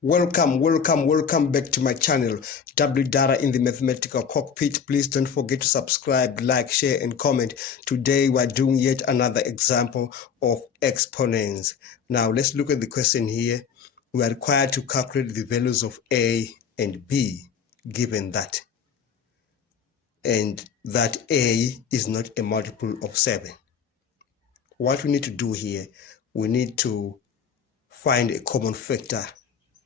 Welcome back to my channel, DAARA in the mathematical cockpit. Please don't forget to subscribe, like, share and comment. Today we're doing yet another example of exponents. Now let's look at the question here. We are required to calculate the values of a and b given that, and that a is not a multiple of 7. What we need to do here, we need to find a common factor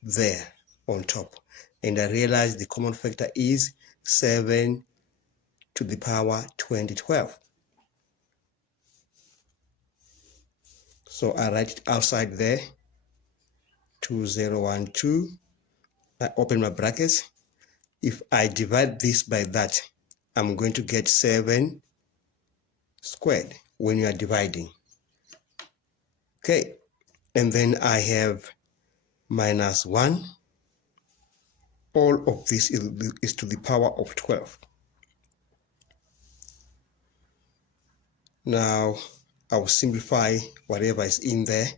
there on top, and I realize the common factor is 7 to the power 2012. So I write it outside there, 2012. I open my brackets. If I divide this by that, I'm going to get 7 squared when you are dividing. Okay, and then I have minus 1. All of this is to the power of 12. Now I will simplify whatever is in there.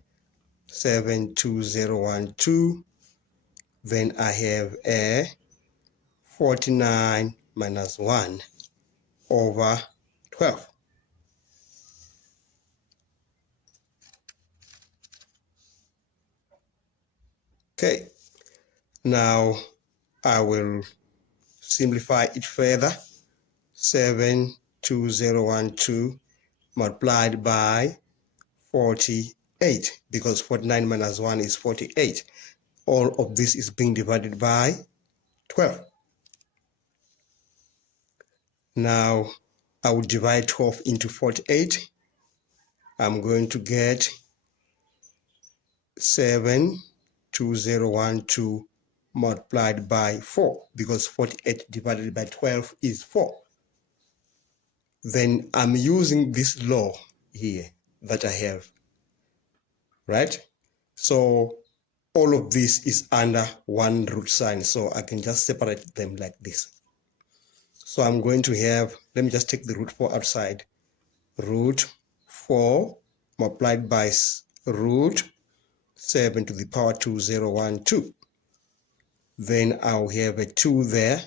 72012. Then I have a 49 minus 1 over 12. Okay, now I will simplify it further. 72012 multiplied by 48, because 49 minus 1 is 48. All of this is being divided by 12. Now I will divide 12 into 48. I'm going to get 72012 multiplied by 4, because 48 divided by 12 is 4. Then I'm using this law here that I have, right? So all of this is under one root sign, so I can just separate them like this. So I'm going to have, let me just take the root 4 outside, root 4 multiplied by root 7 to the power 2012. Then I'll have a 2 there,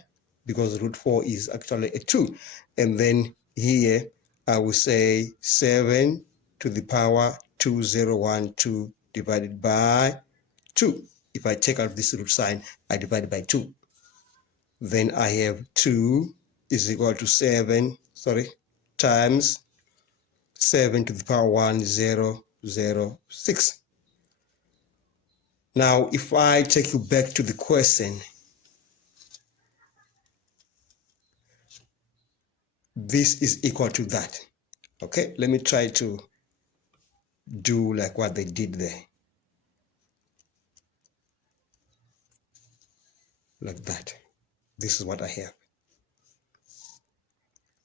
because root 4 is actually a 2. And then here I will say 7 to the power 2012 divided by 2. If I take out this root sign, I divide by 2. Then I have 2 is equal to 7, times 7 to the power 1006. Now, if I take you back to the question, this is equal to that. Okay, let me try to do like what they did there. Like that. This is what I have.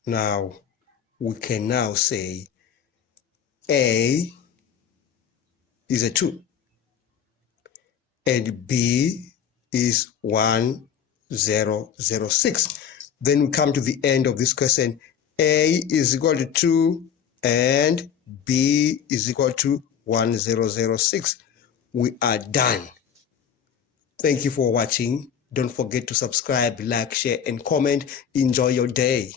Now, we can now say A is a 2. And B is 1006. Then we come to the end of this question. A is equal to 2 and B is equal to 1006. We are done. Thank you for watching. Don't forget to subscribe, like, share, and comment. Enjoy your day.